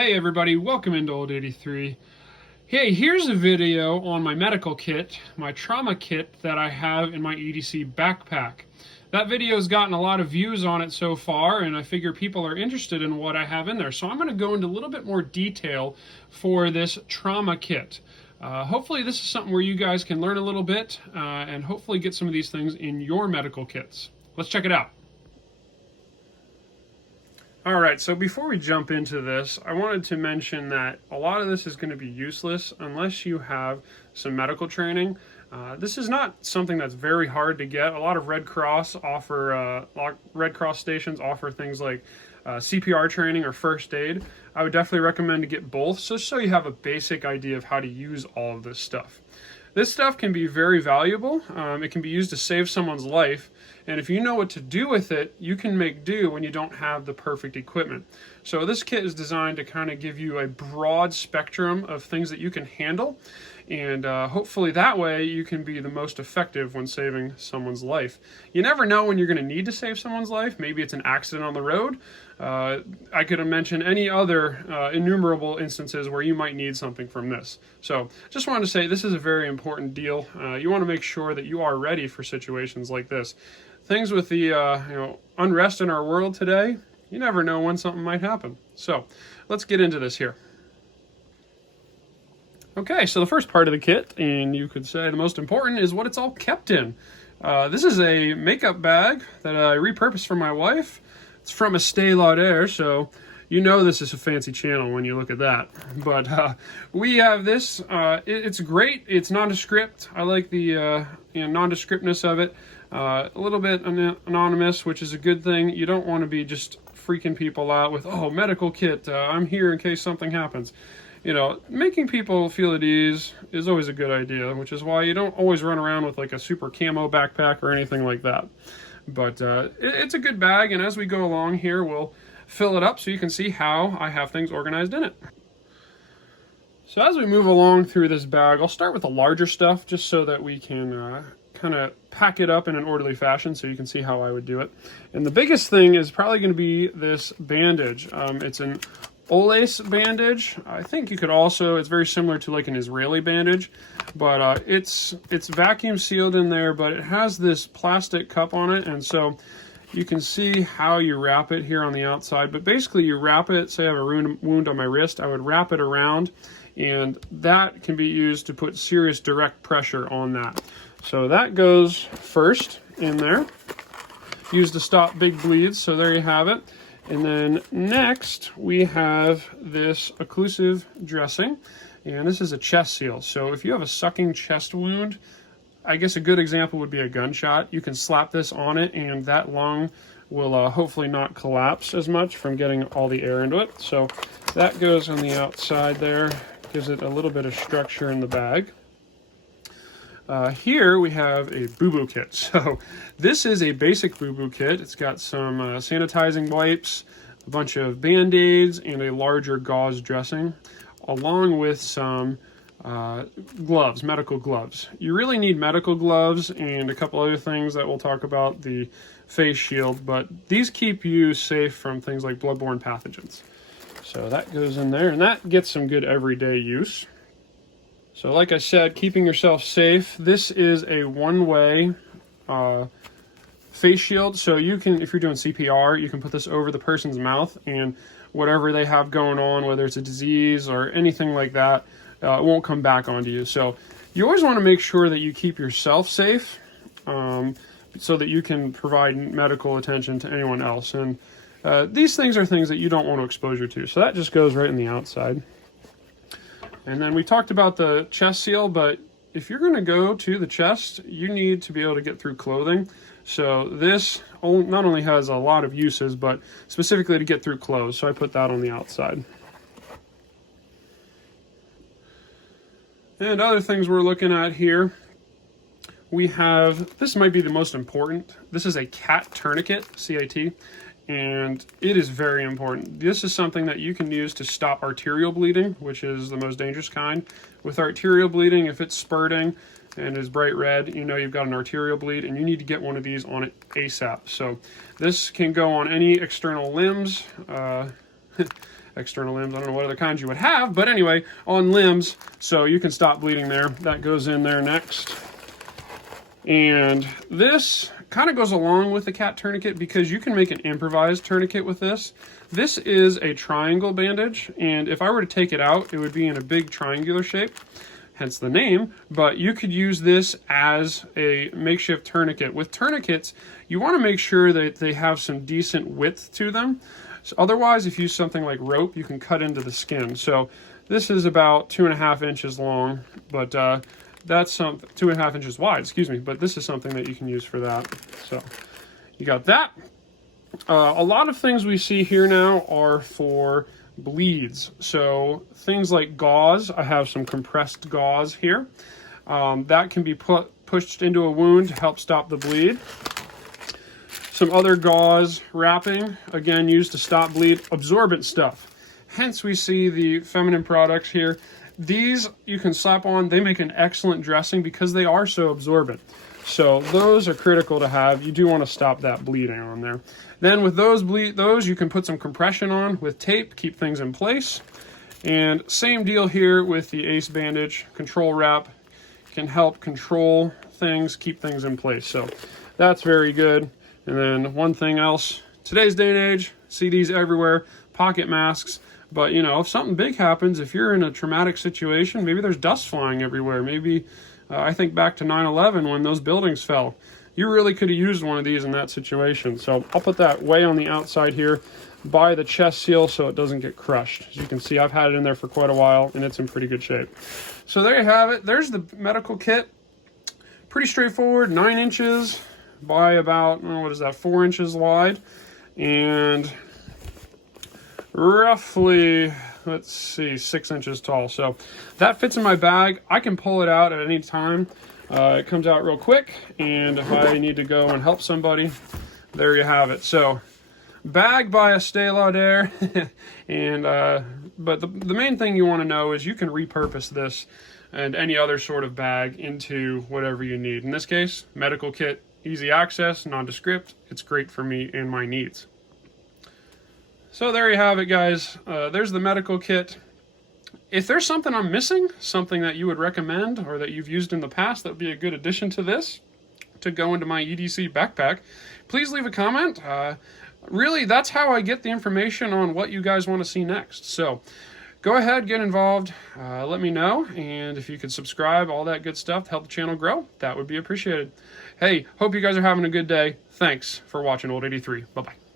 Hey everybody, welcome into Old 83. Hey, here's a video on my medical kit, my trauma kit that I have in my EDC backpack. That video has gotten a lot of views on it so far, and I figure people are interested in what I have in there. So I'm going to go into a little bit more detail for this trauma kit. Hopefully this is something where you guys can learn a little bit and hopefully get some of these things in your medical kits. Let's check it out. Alright, so before we jump into this, I wanted to mention that a lot of this is going to be useless unless you have some medical training. This is not something that's very hard to get. A lot of Red Cross stations offer things like CPR training or first aid. I would definitely recommend to get both, just so you have a basic idea of how to use all of this stuff. This stuff can be very valuable. It can be used to save someone's life, and if you know what to do with it, you can make do when you don't have the perfect equipment. So this kit is designed to kind of give you a broad spectrum of things that you can handle, and hopefully that way you can be the most effective when saving someone's life. You never know when you're going to need to save someone's life. Maybe it's an accident on the road. I could have mentioned any other innumerable instances where you might need something from this. So just wanted to say this is a very important deal. You want to make sure that you are ready for situations like this. Things with the unrest in our world today, you never know when something might happen. So let's get into this here. Okay, so the first part of the kit, and you could say the most important, is what it's all kept in. This is a makeup bag that I repurposed for my wife. It's from Estée Lauder, so you know this is a fancy channel when you look at that. But we have this. It's great. It's nondescript. I like the nondescriptness of it. A little bit anonymous, which is a good thing. You don't want to be just freaking people out with, oh, medical kit, I'm here in case something happens. You know, making people feel at ease is always a good idea, which is why you don't always run around with like a super camo backpack or anything like that. But it's a good bag, and as we go along here, we'll fill it up so you can see how I have things organized in it. So as we move along through this bag, I'll start with the larger stuff just so that we can kind of pack it up in an orderly fashion so you can see how I would do it. And the biggest thing is probably going to be this bandage. It's an Olays Bandage. I think you could also, it's very similar to like an Israeli bandage, but it's vacuum sealed in there, but it has this plastic cup on it, and so you can see how you wrap it here on the outside. But basically you wrap it, say I have a wound on my wrist, I would wrap it around, and that can be used to put serious direct pressure on that. So that goes first in there, used to stop big bleeds, so there you have it. And then next we have this occlusive dressing, and this is a chest seal. So if you have a sucking chest wound, I guess a good example would be a gunshot. You can slap this on it, and that lung will hopefully not collapse as much from getting all the air into it. So that goes on the outside there, gives it a little bit of structure in the bag. Here we have a Booboo Kit. So this is a basic Booboo Kit. It's got some sanitizing wipes, a bunch of Band-Aids, and a larger gauze dressing, along with some gloves, medical gloves. You really need medical gloves and a couple other things that we'll talk about, the face shield, but these keep you safe from things like bloodborne pathogens. So that goes in there, and that gets some good everyday use. So like I said, keeping yourself safe. This is a one-way face shield. So you can, if you're doing CPR, you can put this over the person's mouth, and whatever they have going on, whether it's a disease or anything like that, it won't come back onto you. So you always want to make sure that you keep yourself safe so that you can provide medical attention to anyone else. And these things are things that you don't want to expose you to. So that just goes right in the outside. And then we talked about the chest seal, but if you're going to go to the chest, you need to be able to get through clothing. So this not only has a lot of uses, but specifically to get through clothes. So I put that on the outside. And other things we're looking at here, we have, this might be the most important. This is a CAT tourniquet, C-A-T. And it is very important. This is something that you can use to stop arterial bleeding, which is the most dangerous kind. With arterial bleeding, if it's spurting and is bright red, you know you've got an arterial bleed, and you need to get one of these on it ASAP. So this can go on any external limbs. external limbs. I don't know what other kinds you would have, but anyway, on limbs, so you can stop bleeding there. That goes in there next. And this kind of goes along with the cat tourniquet because you can make an improvised tourniquet with this. This is a triangle bandage, and if I were to take it out, it would be in a big triangular shape, hence the name, but you could use this as a makeshift tourniquet. With tourniquets, you want to make sure that they have some decent width to them. So otherwise, if you use something like rope, you can cut into the skin. So this is about 2.5 inches long, but that's 2.5 inches wide, excuse me, but this is something that you can use for that. So you got that. A lot of things we see here now are for bleeds. So things like gauze, I have some compressed gauze here. That can be pushed into a wound to help stop the bleed. Some other gauze wrapping, again used to stop bleed. Absorbent stuff. Hence we see the feminine products here. These you can slap on, they make an excellent dressing because they are so absorbent. So those are critical to have. You do want to stop that bleeding on there. Then with those you can put some compression on with tape, keep things in place. And same deal here with the Olays Bandage. Control wrap can help control things, keep things in place. So that's very good. And then one thing else, today's day and age, see these everywhere, pocket masks. But, you know, if something big happens, if you're in a traumatic situation, maybe there's dust flying everywhere. Maybe, I think back to 9/11 when those buildings fell. You really could have used one of these in that situation. So I'll put that way on the outside here by the chest seal so it doesn't get crushed. As you can see, I've had it in there for quite a while, and it's in pretty good shape. So there you have it. There's the medical kit. Pretty straightforward, 9 inches by about, what is that, 4 inches wide. And roughly, let's see, 6 inches tall. So that fits in my bag. I can pull it out at any time. It comes out real quick, and if I need to go and help somebody, there you have it. So bag by Estee Lauder. And but the main thing you want to know is you can repurpose this and any other sort of bag into whatever you need. In this case, medical kit, easy access, nondescript. It's great for me and my needs. So there you have it, guys. There's the medical kit. If there's something I'm missing, something that you would recommend or that you've used in the past that would be a good addition to this, to go into my EDC backpack, please leave a comment. Really, that's how I get the information on what you guys want to see next. So go ahead, get involved, let me know, and if you could subscribe, all that good stuff to help the channel grow, that would be appreciated. Hey, hope you guys are having a good day. Thanks for watching Old 83. Bye-bye.